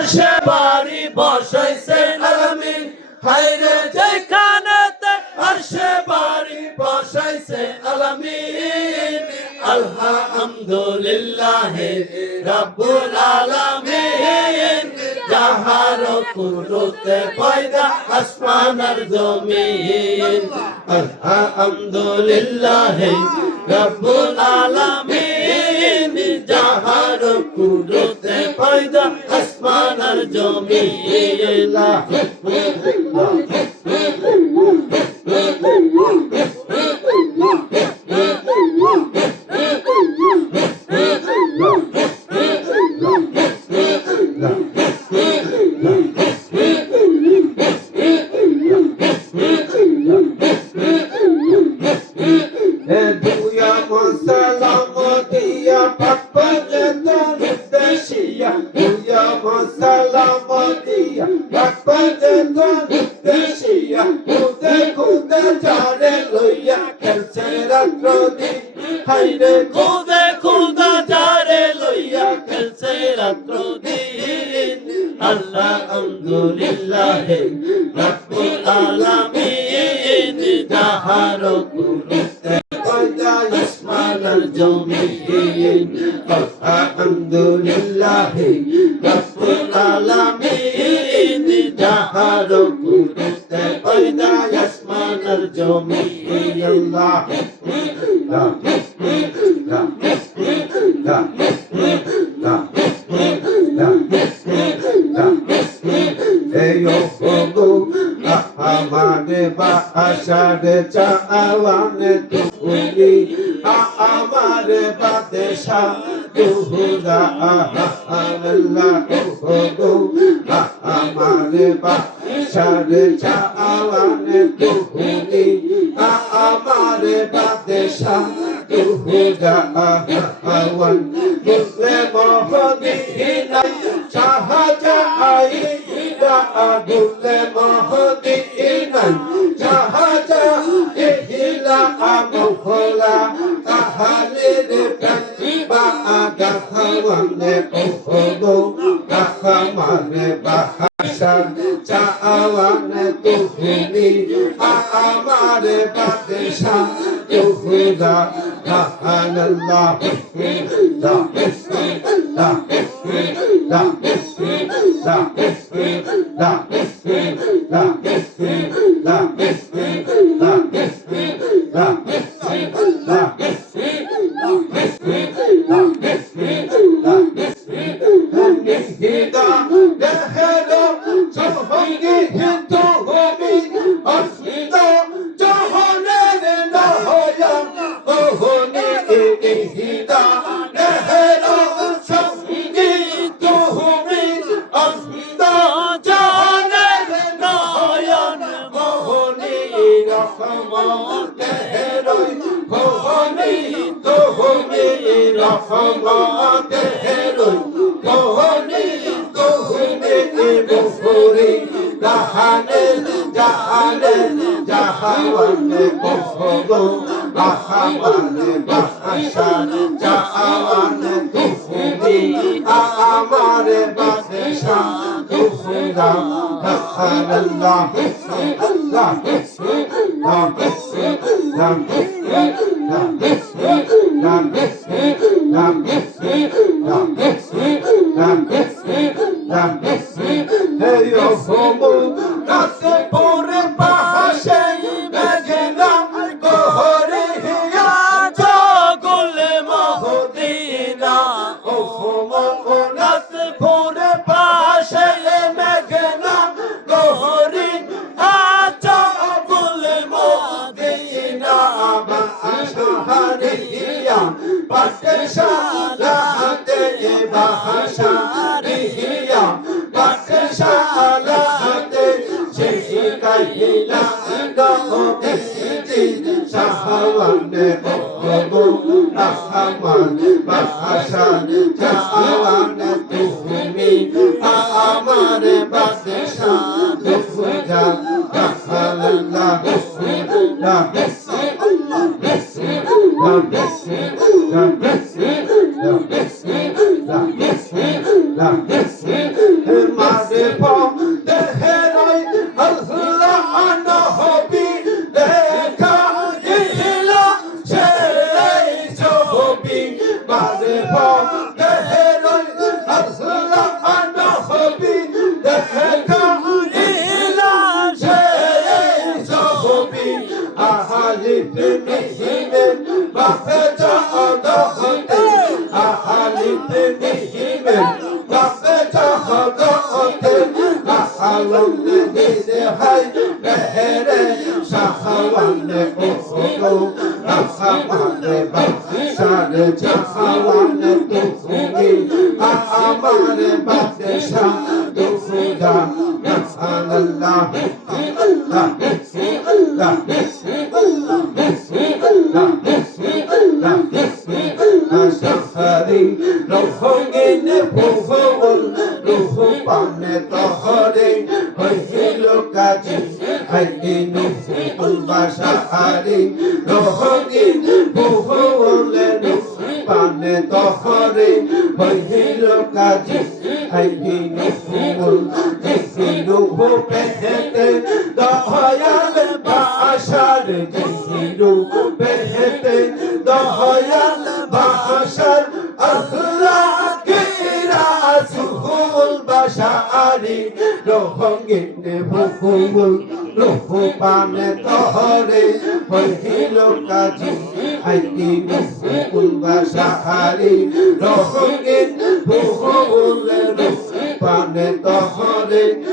আরশে বাড়ি বসাইছেন আলামিন হাইরে যেখানেতে আরশে বাড়ি বসাইছেন আলামিন আলহামদুলিল্লাহ রাব্বুল আলামিন, যাহার কুরতে পয়দা আসমান আর জমিন আলহামদুলিল্লাহ রাব্বুল আলামিন। আসমান হাইরে খুদে খুদা যারে লইয়া খেলছে রাত্র দিন। আল্লাহ আলহামদুলিল্লাহ রাব্বুল আলামিন যাহার কুরতে কয়দা আর জমিন। আলহামদুলিল্লাহ রাব্বুল আলামিন যাহার কুরতে পয়দা আসমান আর জমিন। আল্লাহ আমারে বাসারে চাওয়ানে তুমি আমারে বাদেশা তুহুরা আল্লাহ ওগো আমারে বাসারে চাওয়ানে তুমি আমারে বাদেশা তুহুরা আওয়ান মুসলে মহদিনা শাহজাহাই আগুলে মহদিনা শাহজাহিলা আমহলা তাহালে রে প্রাণিবা আগাহাওয়ানে ওহো গাহামানে বাহাসা। চাওয়ানে তুহুনি, আমারে বাদেশা। তুহুরা গাহানাল্লাহ লা লা লা লা লা লা জানের নয়ন মোহনী রহমতেরই মোহনী তোহনি রহমতেরই মোহনী বফরি জাহানে জাহানে জাহাওয়ানে বফরো বাহাওয়ানে বাহাশা জাহাওয়ানে তুফুনি আমারে বাদেশা তুফুরা আল্লাহ আল্লাহ জগলে পাঠশালাতে বাহাশারিয়া পাঠশালাতে শিখাইলা গহবিদি শাহওয়ানে ওগো রহমান বাহাশান শাহওয়ানে তুমি আমার nihime mahvede anahide ahalinde nihime mahvede anahide mahalunde nizihay mehere şahalanne uhunu rahamanne bahşane cahalanne duhuni ahamane bahşeşa duhuda Allah Allah Allah pohol, no pane tohore, hilo kaji, hainu, ulbashari, পেহেতে Dayal বাসার জিরু পেহেতে দয়াল বাসার বাসারি রোহঙ্গিন বহুল রূপ পানে তহরে হইল কাজী। আইনি রসুল বাসারি রোহঙ্গিন বহুল রূপ পানে তহরে হইল কাজী আইনি রসুল আল্লাহ